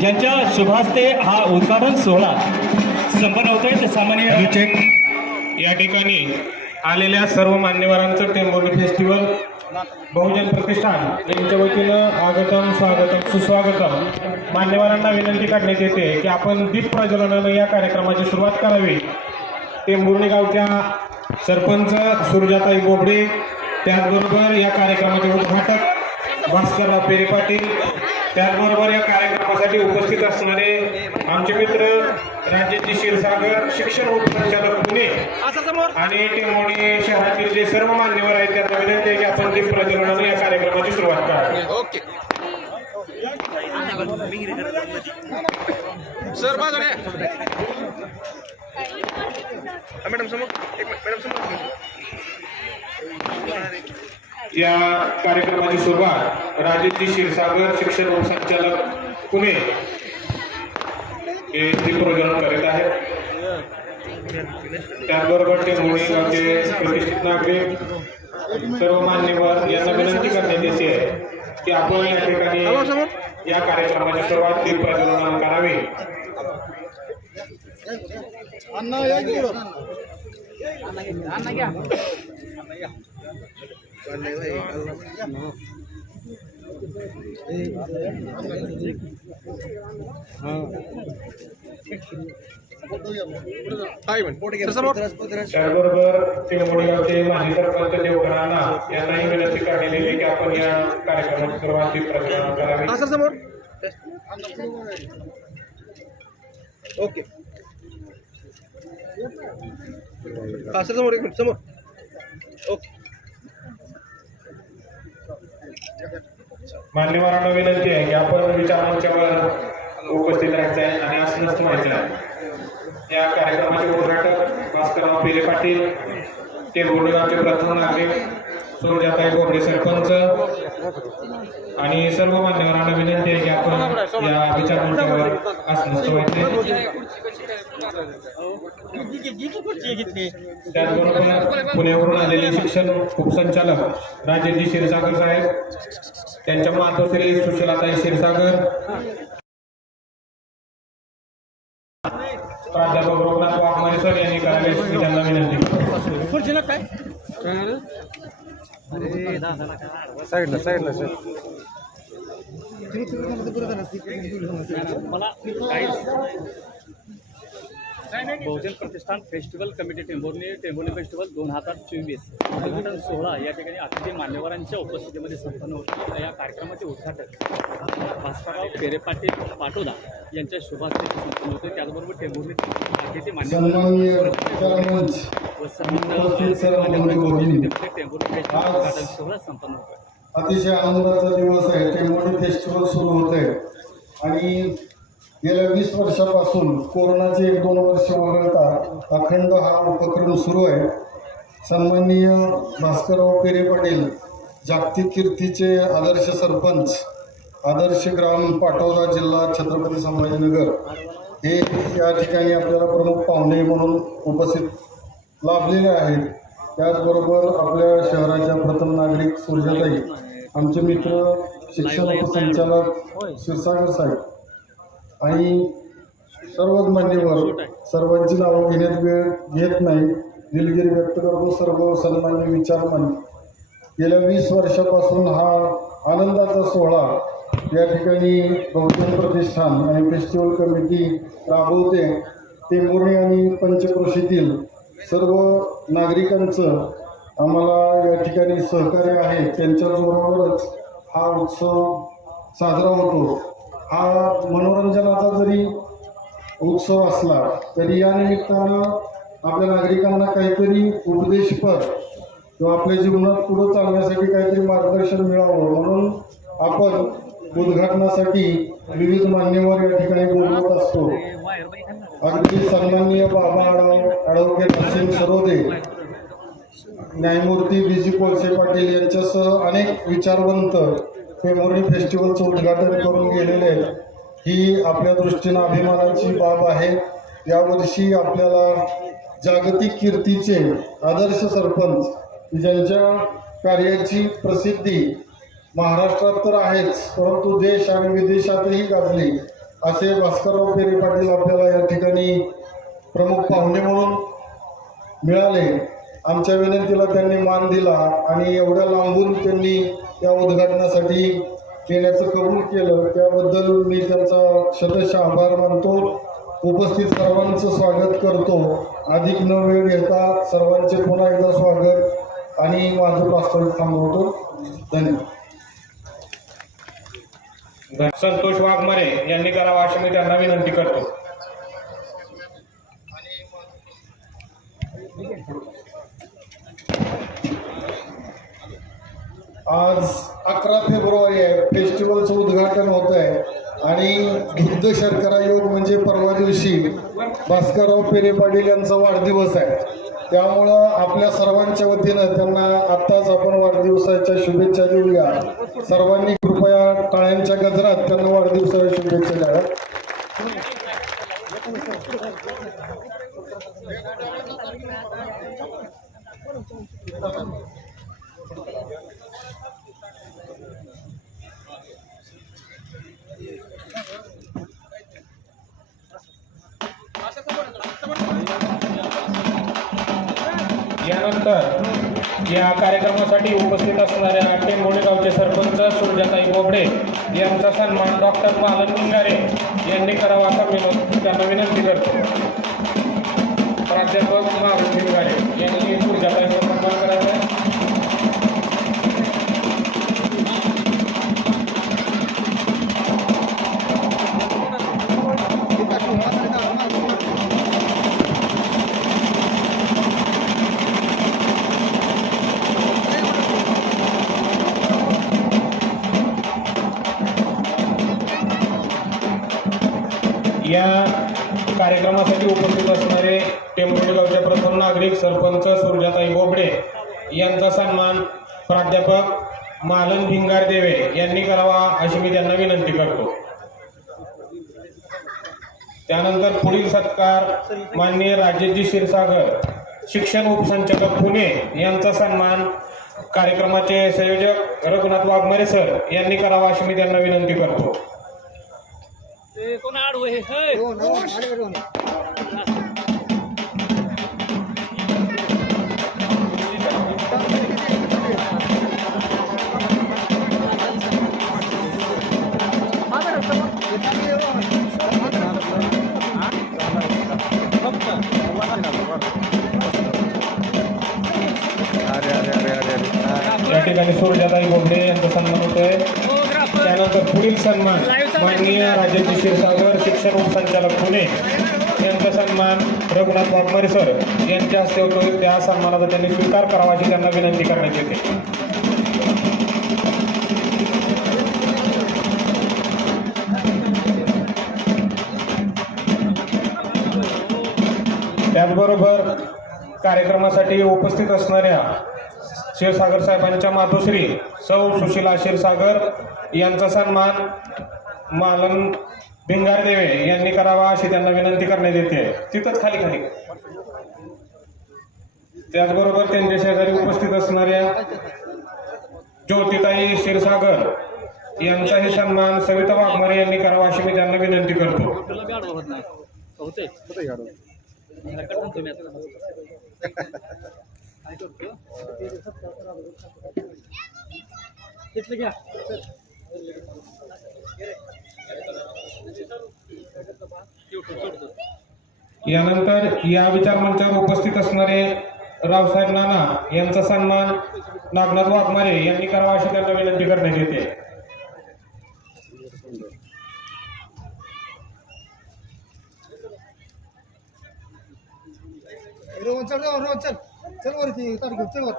ज्यांच्या शुभास्ते हा उद्घाटन सोहळा संपन्न होतोय ते सामान्य या ठिकाणी आलेल्या सर्व मान्यवरांचं टेंबोली फेस्टिवल बहुजन प्रतिष्ठान यांच्या वतीनं आगतम स्वागतम सुस्वागतम. मान्यवरांना विनंती करण्यात येते की आपण दीप प्रज्वलनानं या कार्यक्रमाची सुरुवात करावी. टेंबुर्णी गावच्या सरपंच सुरजाताई बोबडे त्याचबरोबर या कार्यक्रमाचे उद्घाटक भास्करराव पेरे पाटील त्याचबरोबर या कार्यक्रमासाठी उपस्थित असणारे आमचे मित्र राज्याचे क्षीरसागर शिक्षण उपसंचालक पुणे आणि टेंभुर्णी शहरातील जे सर्व मान्यवर आहेत त्यांना विनंती आहे की आपण ते प्रज्वलनानं या कार्यक्रमाची सुरुवात करा. ओके. सर मॅडम समोर मॅडम समोर. या कार्यक्रमाची सुरुवात राजेशजी क्षीरसागर शिक्षण उपसंचालक पुणे हे दीपप्रज्वलन करीत आहेत. त्याचबरोबर ते मुळे गावचे प्रतिष्ठित नागरिक सर्व मान्यवर यांना विनंती करण्यात येते की आपण या ठिकाणी या कार्यक्रमाची सुरुवात दीपप्रज्वलनानं करावी. सर समोर त्याचबरोबर ते गावचे माजी सरपंच देवघरांना यांनाही विनंती करण्यात येते की आपण या कार्यक्रमाची सुरुवात दीपप्रज्वलनानं करावी. हा सर समोर ओके. समोर एक मिनिट समोर ओके. मान्यवरांना विनंती आहे की आपण विचारमंचावर उपस्थित राहायचं आहे आणि असं नसतं व्हायचं आहे. या कार्यक्रमाचे उद्घाटक भास्करराव पेरे पाटील ते गोडगावचे प्रथम नागरिक सुरजाताई बोबडे सरपंच. आणि सर्व मान्यवरांना विनंती आहे की आपण या विचारमंचावर असं नसतं त्याचबरोबर पुण्यावरून आलेले शिक्षण उपसंचालक राजेशजी क्षीरसागर साहेब त्यांच्या मातोश्री सुशीलाताई क्षीरसागर प्राध्यापक रघुनाथ वाघमारे सर यांनी करावे त्यांना विनंती साईडला साईडला सर मला Bahujan Pratishthan festival committee Tembhurni Tembhurni festival दोन हजार चोवीस उद्घाटन सोहळा या ठिकाणी अतिथी मान्यवरांच्या उपस्थितीमध्ये संपन्न होतो या कार्यक्रमाचे उद्घाटक भास्करराव पेरे पाटील पाटोदा यांच्या शुभास्ते संपन्न होते. त्याचबरोबर टेंभुर्णी अतिथी मान्यवर व सर्व मान्यवरांच्या टेंभुर्णी फेस्टिवल उद्घाटन सोहळा संपन्न होतो अतिशय आनंदाचा दिवस आहे. टेंबोडी फेस्टिवल सुरू होत आहे आणि गेल्या वीस वर्षापासून कोरोनाचे एक दोन वर्ष वगळता अखंड हा उपक्रम सुरू आहे. सन्माननीय भास्करराव पेरे पाटील जागतिक कीर्तीचे आदर्श सरपंच आदर्श ग्राम पाटोदा जिल्हा छत्रपती संभाजीनगर हे या ठिकाणी आपल्याला प्रमुख पाहुणे म्हणून उपस्थित लाभलेले आहेत. त्याचबरोबर आपल्या शहराच्या प्रथम नागरिक सुरजाताई आमचे मित्र शिक्षण उपसंचालक क्षीरसागर साहेब. आणि सर्वच मान्यवर सर्वांची नावं घेण्यात वेळ घेत नाही. दिलगिरी व्यक्त करतो सर्व सन्मान्य विचारमन गेल्या वीस वर्षापासून हा आनंदाचा सोहळा या ठिकाणी बहुजन प्रतिष्ठान आणि फेस्टिवल कमिटी राबवते. ते पुणे आणि पंचक्रोशीतील सर्व नागरिकांचं आम्हाला या ठिकाणी सहकार्य आहे. त्यांच्या जोरावरच हा उत्सव साजरा होतो. हा मनोरंजनाचा जरी उत्सव असला तरी या निमित्तानं आपल्या नागरिकांना काहीतरी उपदेशपर किंवा आपल्या जीवनात पुढं चालण्यासाठी काहीतरी मार्गदर्शन मिळावं. म्हणून आपण उद्घाटनासाठी विविध मान्यवर या ठिकाणी बोलवत असतो. अगदी सन्माननीय बाबा आढाव ॲडव्होकेट नसीम सरोदे न्यायमूर्ती बी. जी. कोळसे पाटील यांच्यासह अनेक विचारवंत हे मोरणी फेस्टिवलचं उद्घाटन करून गेलेले आहेत. ही आपल्या दृष्टीनं अभिमानाची बाब आहे. यावर्षी आपल्याला जागतिक कीर्तीचे आदर्श सरपंच ज्यांच्या कार्याची प्रसिद्धी महाराष्ट्रात तर आहेच परंतु देश आणि विदेशातही गाजली असे भास्करराव पेरे पाटील आपल्याला या ठिकाणी प्रमुख पाहुणे म्हणून मिळाले. आमच्या विनंतीला त्यांनी मान दिला आणि एवढ्या लांबून त्यांनी त्या उद्घाटनासाठी केल्याचं कबूल केलं. त्याबद्दल मी त्यांचा शतशः आभार मानतो. उपस्थित सर्वांचं स्वागत करतो. अधिक न वेळ घेता सर्वांचे पुन्हा एकदा स्वागत आणि माझं प्रास्ताविक थांबवतो. धन्यवाद. संतोष वाघमारे यांनी करावा अशी मी त्यांना विनंती करतो. आज अकरा फेब्रुवारी आहे. फेस्टिवलचं उद्घाटन होत आहे आणि दुग्ध शर्करा योग म्हणजे परवा दिवशी भास्करराव पेरे पाटील यांचा वाढदिवस आहे. त्यामुळं आपल्या सर्वांच्या वतीनं त्यांना आत्ताच आपण वाढदिवसाच्या शुभेच्छा देऊया. सर्वांनी कृपया टाळ्यांच्या गजरात त्यांना वाढदिवसाच्या शुभेच्छा द्याव्या यानंतर या कार्यक्रमासाठी उपस्थित असणाऱ्या टेंबोडे गावचे सरपंच सुरजाताई बोबडे यांचा सन्मान डॉक्टर पालन निंगारे यांनी करावा असा मी त्यांना विनंती करतो. प्राध्यापक मारुती निंगारे यांनी सुरजाताईचा सन्मान करायचा सन्मान प्राध्यापक मालन भिंगार देवे यांनी करावा अशी मी त्यांना विनंती करतो. त्यानंतर पुढील सत्कार माननीय राजेशजी क्षीरसागर शिक्षण उपसंचालक पुणे यांचा सन्मान कार्यक्रमाचे संयोजक रघुनाथ वाघमारे सर यांनी करावा अशी मी त्यांना विनंती करतो. या ठिकाणी सूर्यदाई बोबडे यांचा सन्मान होतोय. त्यानंतर पुढील सन्मान माननीय राजाजी क्षीरसागर शिक्षण उपसंचालक पुणे यांचा सन्मान रघुनाथ वाघमारे सर यांच्या हस्ते होतो त्या सन्मानाचा त्यांनी स्वीकार करावा अशी त्यांना विनंती करण्यात येते. त्याचबरोबर कार्यक्रमासाठी उपस्थित असणाऱ्या क्षीरसागर साहेबांच्या मातोश्री सौ सुशीला क्षीरसागर यांचा सन्मान मालन भिंगार देवे यांनी करावा अशी त्यांना विनंती करण्यात येते. तिथंच खाली खाली. त्याचबरोबर त्यांच्या शेजारी उपस्थित असणाऱ्या ज्योतिताई क्षीरसागर यांचाही सन्मान सविता वाघमारे यांनी करावा अशी मी त्यांना विनंती करतो. घेतलं घ्या. यानंतर या विचारमंचावर उपस्थित असणारे रावसाहेब नाना यांचा सन्मान नागनाथ वाघमारे यांनी करावा अशी त्यांना विनंती करण्यात येते. रोहन चल रोहन रोहन चल. चल वरती चल वर.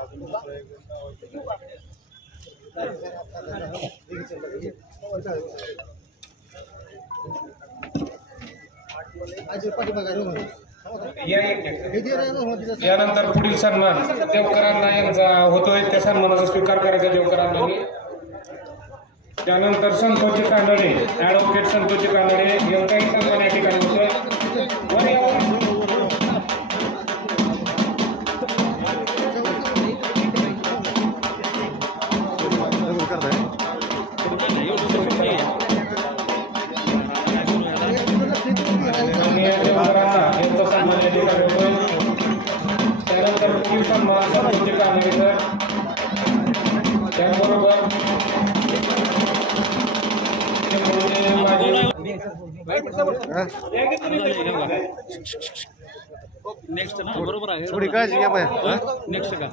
आज पाठीमागा रोहन. यानंतर पुढील सन्मान. देवकरांना यांचा होतोय त्या सन्मानाचा स्वीकार करायचा देवकरांना त्यानंतर संतोषी कानडे ऍडव्होकेट संतोषी कानडे यांचाही सन्मान या ठिकाणी कानडे सर त्याचबरोबर टेंभुर्णी माजी नेक्स्ट ना बरोबर आहे थोडी काळजी घ्या बाया. नेक्स्ट का?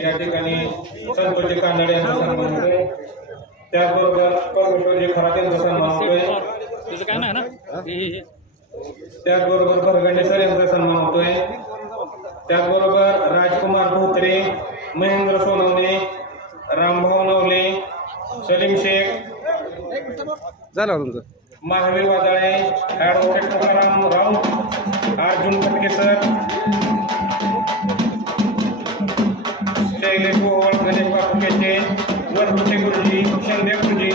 या ठिकाणी सरपंच कानडे यांचा सन्मान होतोय. त्याचबरोबर परमेश्वरजी खरात यांचा सन्मान होतोय. तुझं काय नाही ना? हे- हे- हे. त्याचबरोबर भरगंडे सर यांचा सन्मान होतोय. त्याचबरोबर राजकुमार धोत्रे महेंद्र सोनवणे रामभाऊ नवले सलीम शेख झालं तुमचं? महावीर वादळे ॲडव्होकेट तुकाराम राऊत अर्जुन कटके सर शैलेश ओवळ गणेश बापू केचे वरपुटे गुरुजी शिंदे गुरुजी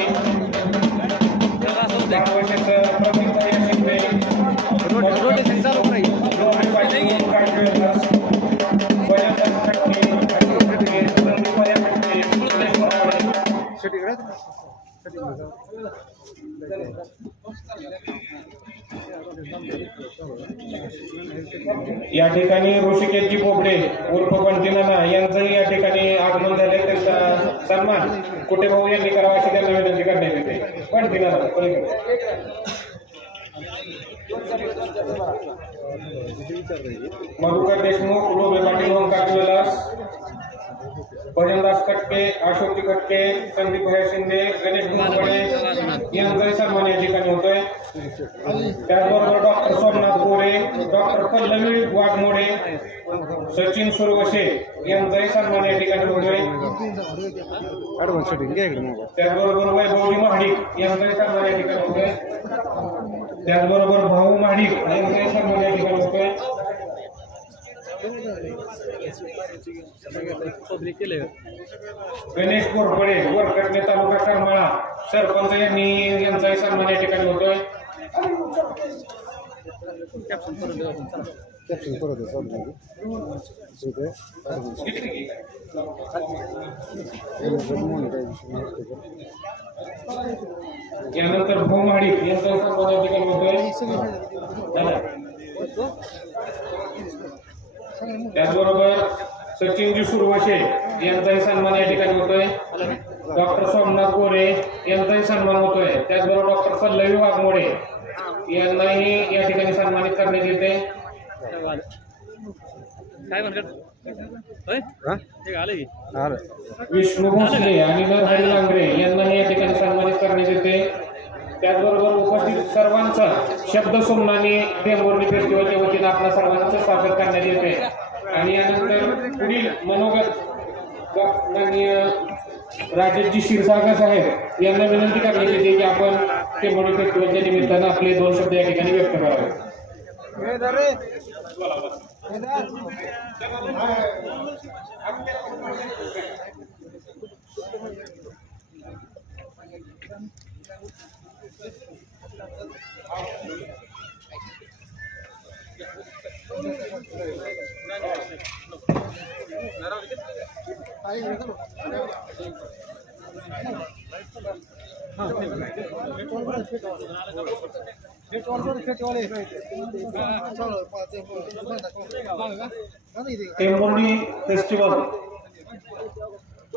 या ठिकाणी ऋषिकेशजी बोबडे उर्फ बंटी नाना यांचंही या ठिकाणी आगमन झाले. त्यांचा सन्मान कुठे भाऊ यांनी करावा अशी त्यांना विनंती करण्यात येते. बंटी मधुकर देशमुख लोबे पाटील ओंकार ज्वेलर्स भजनदास कटके अशोकजी कटके संदीप भैया शिंदे गणेश गुरुकडे यांचाही सन्मान या ठिकाणी होतोय. त्याचबरोबर डॉक्टर सोमनाथ गोरे डॉक्टर पल्लवी वाघमोडे सचिन सुरवशे यांचाही सन्मान या ठिकाणी होतोय. त्याचबरोबर वैभवजी महाडिक यांचाही सन्मान या ठिकाणी होतोय. त्याचबरोबर भाऊ महाडिक यांचाही सन्मान या ठिकाणी होतोय. गणेश कोरपडे वरकटणे तालुका करमाळा सरपंच यांनी यांचाही सन्मान या ठिकाणी होतोय. कॅप्शन करून देऊ कॅप्शन आहे, यानंतर भोमाडी यांचा सन्मान या ठिकाणी होतोय. त्याचबरोबर सचिनजी सुरवशे यांचाही सन्मान या ठिकाणी होतोय. डॉक्टर सोमनाथ गोरे यांचाही सन्मान होतोय. त्याचबरोबर डॉक्टर पल्लवी वाघमोडे यांनाही या ठिकाणी सन्मानित करण्यात येते. काय म्हणतात? हा? विष्णू भोसले आणि नरहरी लांगरे यांनाही या ठिकाणी सन्मानित करण्यात येते. त्याचबरोबर उपस्थित सर्वांचा शब्द सोमनाने टेंभुर्णी फेस्टिवलच्या वतीनं आपल्या सर्वांचं स्वागत करण्यात येते आणि यानंतर पुढील मनोगत माननीय राजेशजी क्षीरसागर साहेब यांना विनंती करण्यात येते की आपण टेंभुर्णी फेस्टिवलच्या निमित्तानं आपले दोन शब्द या ठिकाणी व्यक्त करावे. टेंभुर्णी फेस्टिवल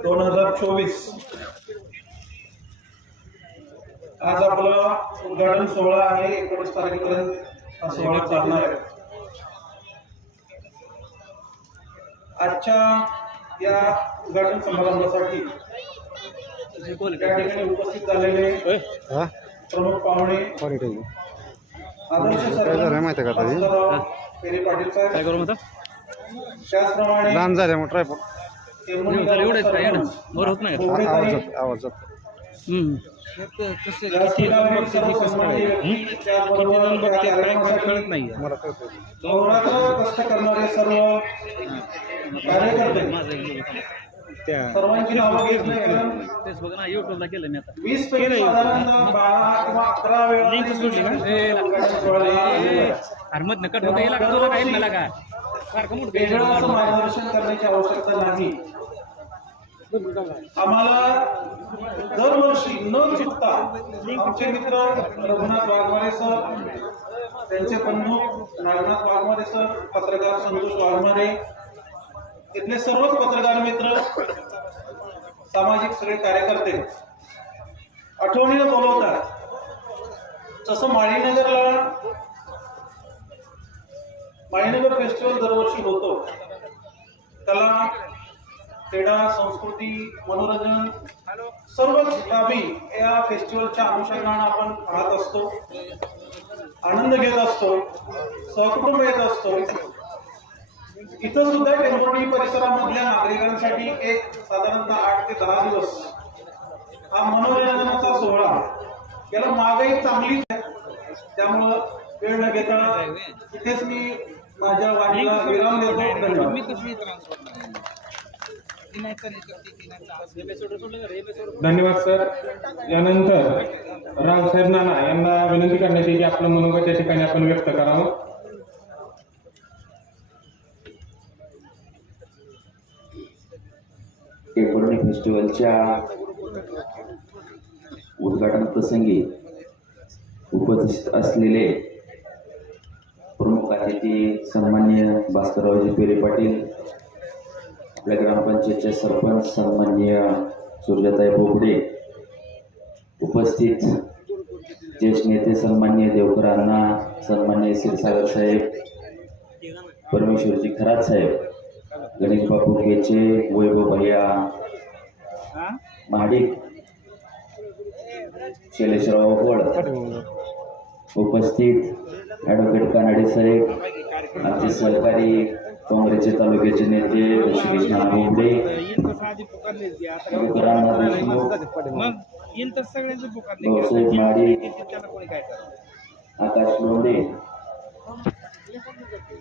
दोन हजार चोवीस. आज आपला उद्घाटन सोहळा आहे एकोणीस तारखेपर्यंत हा सोहळा चालणार आहे. आजच्या या उद्घाटन समारंभासाठी त्या ठिकाणी उपस्थित झालेले हा? प्रमुख पाहुणे काय त्याचप्रमाणे लहान झाल्यामुळे हम्म. कळत नाही मला कळतं कष्ट करणारे सर्व कार्यकर्ते. माझं एक मुलगा. त्या सर्वांची नावं घेत नाही कारण तेच बघ ना युट्यूबला केलं मी आता. वीस पैकी साधारण बारा किंवा अकरा वेळा लिंक सोडली का? ए, अरे मग नकट होता येईल का तुला काही मला का? सारखं मोठं काही वेगळं असं मार्गदर्शन करण्याची आवश्यकता नाही. आम्हाला दरवर्षी न चुकता आमचे मित्र रघुनाथ वाघमारे सर त्यांचे प्रमुख नागनाथ वाघमारे सर पत्रकार संतोष वाघमारे इथले सर्वच पत्रकार मित्र सामाजिक सगळे कार्यकर्ते आठवणीनं बोलवतात. तसं माळीनगरला माळीनगर फेस्टिवल दरवर्षी होतो त्याला क्रीडा संस्कृती मनोरंजन सर्वच बाबी या फेस्टिवलच्या अनुषंगाने आपण राहत असतो. आनंद घेत असतो सहकुटुंब येत असतो. इथं सुद्धा टेंभुर्णी परिसरामधल्या नागरिकांसाठी एक साधारणतः आठ ते दहा दिवस हा मनोरंजनाचा सोहळा याला मागही चांगलीच आहे. त्यामुळं वेळ न घेता इथेच मी माझ्या वाणीला विराम देतो. धन्यवाद. धन्यवाद सर. यानंतर रावसाहेब नाना यांना विनंती करण्यात येईल की आपलं मनोगत या ठिकाणी आपण व्यक्त करावं. टेंभुर्णी फेस्टिवलच्या उद्घाटन प्रसंगी उपस्थित असलेले प्रमुख अतिथी सन्माननीय भास्कररावजी पेरे पाटील आपल्या ग्रामपंचायतचे सरपंच सन्माननीय सूर्यताई बोबडे उपस्थित ज्येष्ठ नेते सन्माननीय देवकर अण्णा सन्माननीय क्षीरसागर साहेब परमेश्वरजी खरात साहेब गणेश बापू केचे वैभव भैया महाडिक शैलेशराव ओळ उपस्थित ॲडव्होकेट कानाडे साहेब आमचे सहकारी काँग्रेसचे तालुक्याचे नेते भाऊसाहेब आकाश लोंढे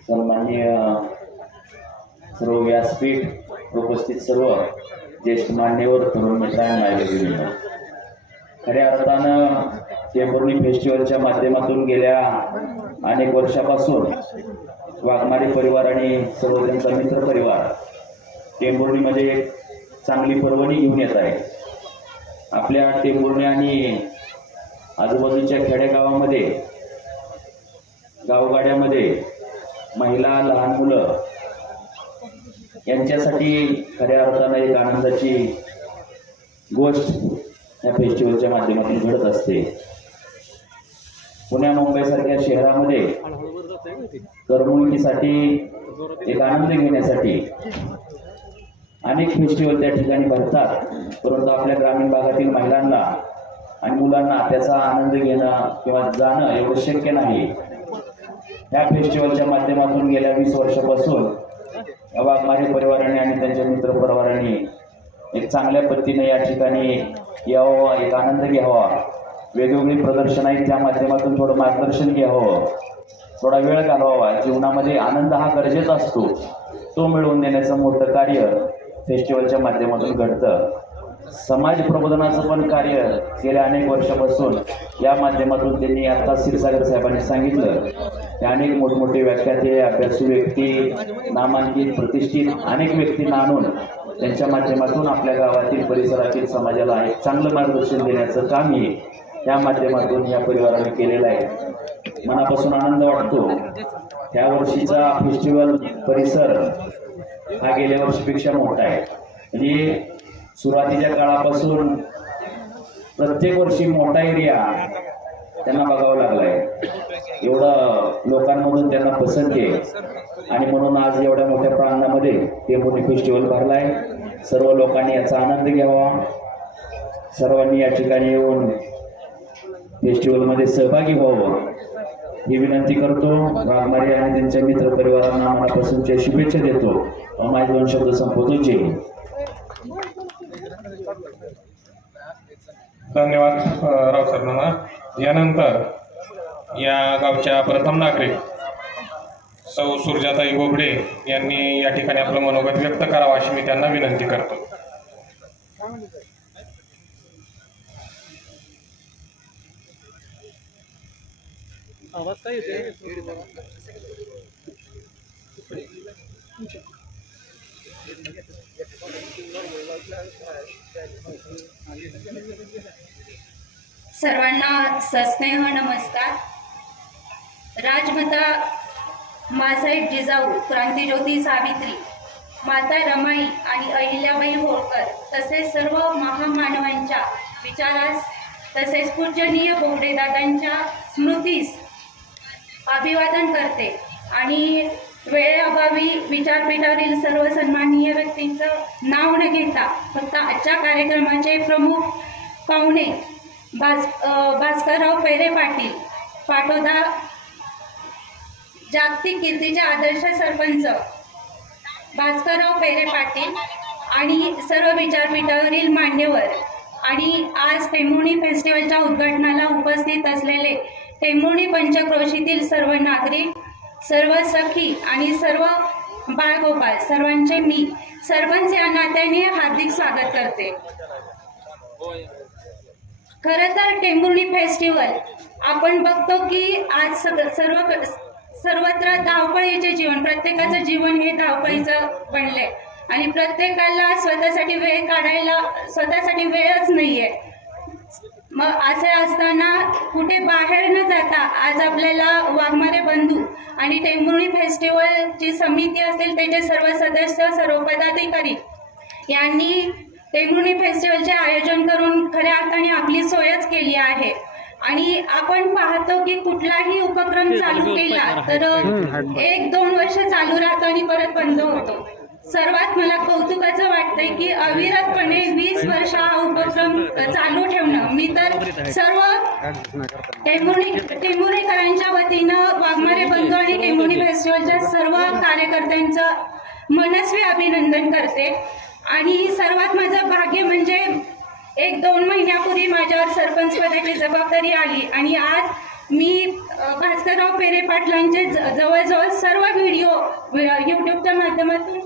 सन्माननीय सर्व व्यासपीठ उपस्थित सर्व ज्येष्ठ मान्यवर तरुण मित्रांना खऱ्या अर्थानं टेंभुर्णी फेस्टिवलच्या माध्यमातून गेल्या अनेक वर्षापासून वाघमारे परिवार आणि सर्व त्यांचा मित्र परिवार टेंभुर्णीमध्ये चांगली पर्वणी घेऊन येत आहे. आपल्या टेंभुर्णी आणि आजूबाजूच्या खेडेगावामध्ये गावगाड्यामध्ये महिला लहान मुलं यांच्यासाठी खऱ्या अर्थानं एक आनंदाची गोष्ट या फेस्टिवलच्या माध्यमातून घडत असते. पुण्या मुंबईसारख्या शहरामध्ये करमणुकीसाठी एक आनंद घेण्यासाठी अनेक फेस्टिवल त्या ठिकाणी भरतात. परंतु आपल्या ग्रामीण भागातील महिलांना आणि मुलांना त्याचा आनंद घेणं किंवा जाणं एवढं शक्य नाही. या फेस्टिवलच्या माध्यमातून गेल्या वीस वर्षापासून या वाघमारे परिवाराने आणि त्यांच्या मित्र परिवाराने एक चांगल्या पद्धतीने या ठिकाणी यावं एक आनंद घ्यावा. वेगवेगळी प्रदर्शन आहेत त्या माध्यमातून थोडं मार्गदर्शन घ्यावं. थोडा वेळ घालवावा. जीवनामध्ये आनंद हा गरजेचा असतो. तो मिळवून देण्याचं मोठं कार्य फेस्टिवलच्या माध्यमातून घडतं. समाज प्रबोधनाचं पण कार्य गेल्या अनेक वर्षापासून या माध्यमातून त्यांनी आता क्षीरसागर साहेबांनी सांगितलं. की अनेक मोठमोठे व्याख्याते अभ्यासू व्यक्ती नामांकित प्रतिष्ठित अनेक व्यक्तींना आणून त्यांच्या माध्यमातून आपल्या गावातील परिसरातील समाजाला एक चांगलं मार्गदर्शन देण्याचं काम हे या माध्यमातून या परिवाराने केलेलं आहे. मनापासून आनंद वाटतो. त्या वर्षीचा फेस्टिवल परिसर हा गेल्या वर्षीपेक्षा मोठा आहे. म्हणजे सुरुवातीच्या काळापासून प्रत्येक वर्षी मोठा एरिया त्यांना बघावा लागलाय. एवढं लोकांमधून त्यांना पसंत आहे. आणि म्हणून आज एवढ्या मोठ्या प्रांगणामध्ये मोठी फेस्टिवल भरलाय सर्व लोकांनी याचा आनंद घ्यावा. सर्वांनी या ठिकाणी येऊन फेस्टिवलमध्ये सहभागी व्हावं ही विनंती करतो. वाघमारे आणि त्यांच्या मित्र परिवारांना मनापासूनच्या शुभेच्छा देतो. माझे दोन शब्द संपवतो. जे धन्यवाद राव रावसाहेब नाना. यानंतर या गावच्या प्रथम नागरिक सौ सुरजाताई गोबडे यांनी या ठिकाणी आपलं मनोगत व्यक्त करावं अशी मी त्यांना विनंती करतो. आवाज काय सर्वांना सस्नेह नमस्कार. राजमाता मासाहेब जिजाऊ क्रांतीज्योती सावित्री माता रमाई आणि अहिल्याबाई होळकर तसेच सर्व महामानवांच्या विचारास तसेच पूजनीय बोगडेदादांच्या स्मृतीस अभिवादन करते. आणि वेळेअभावी विचारपीठावरील सर्व सन्माननीय व्यक्तींचं नाव न घेता फक्त आजच्या कार्यक्रमाचे प्रमुख पाहुणे भास भास्करराव पैरे पाटील पाटोदा जागतिक कीर्तीचे आदर्श सरपंच भास्करराव पैरे पाटील आणि सर्व विचारपीठावरील मान्यवर. आणि आज टेंभुर्णी फेस्टिवलच्या उद्घाटनाला उपस्थित असलेले टेंभुर्णी पंचक्रोशीतील सर्व नागरिक सर्व सखी आणि सर्व बाळगोपाल सर्वांचे मी सरपंच या नात्याने हार्दिक स्वागत करते. खरं तर टेंभुर्णी फेस्टिवल आपण बघतो की आज सग सर्व सर्वत्र धावपळीचे जीवन प्रत्येकाचं जीवन हे धावपळीचं बनलंय. आणि प्रत्येकाला स्वतःसाठी वेळ काढायला स्वतःसाठी वेळच नाहीये. मग असे असताना कुठे बाहेर न जाता आज आपल्याला वाघमारे बंधू आणि टेंभुर्णी फेस्टिवलची समिती असेल त्याचे सर्व सदस्य सर्व पदाधिकारी यांनी टेंभुर्णी फेस्टिवलचे आयोजन करून खऱ्या अर्थाने आपली सोयच केली आहे. आणि आपण पाहतो की कुठलाही उपक्रम चालू केला तर एक दोन वर्ष चालू राहतो आणि परत बंद होतो. सर्वात मला कौतुकाचं वाटतंय की अविरतपणे वीस वर्ष हा उपक्रम चालू ठेवणं. मी तर सर्व टेंभुणेकरांच्या वतीनं वाघमारे बंधू आणि टेंभुणी फेस्टिवलच्या सर्व कार्यकर्त्यांचं मनस्वी अभिनंदन करते. आणि सर्वात माझं भाग्य म्हणजे एक दोन महिन्यापूर्वी माझ्यावर सरपंच पदाची जबाबदारी आली. आणि आज मी भास्करराव पेरे पाटलांचे जवळजवळ सर्व व्हिडिओ यूट्यूबच्या माध्यमातून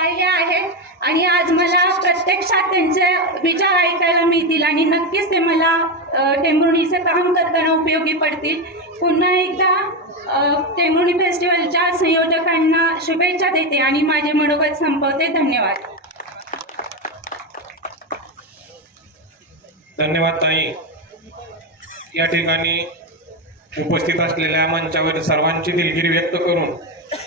पाहिल्या आहेत आणि आज मला प्रत्यक्षात त्यांचे विचार ऐकायला मिळतील आणि नक्कीच ते मला अ, काम करताना उपयोगी पडतील. पुन्हा एकदा अ, फेस्टिवलच्या संयोजकांना शुभेच्छा देते आणि माझे मनोगत संपवते. धन्यवाद. धन्यवाद ताई. या ठिकाणी उपस्थित असलेल्या मंचावर सर्वांची दिलगिरी व्यक्त करून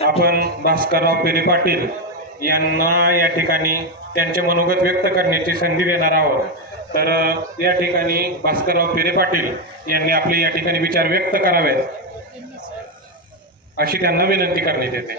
आपण भास्करराव पेरे पाटील यांना या ठिकाणी त्यांचे मनोगत व्यक्त करण्याची संधी देणार आहोत. तर या ठिकाणी भास्करराव पेरे पाटील यांनी आपले या ठिकाणी विचार व्यक्त करावेत. अशी त्यांना विनंती करण्यात येते.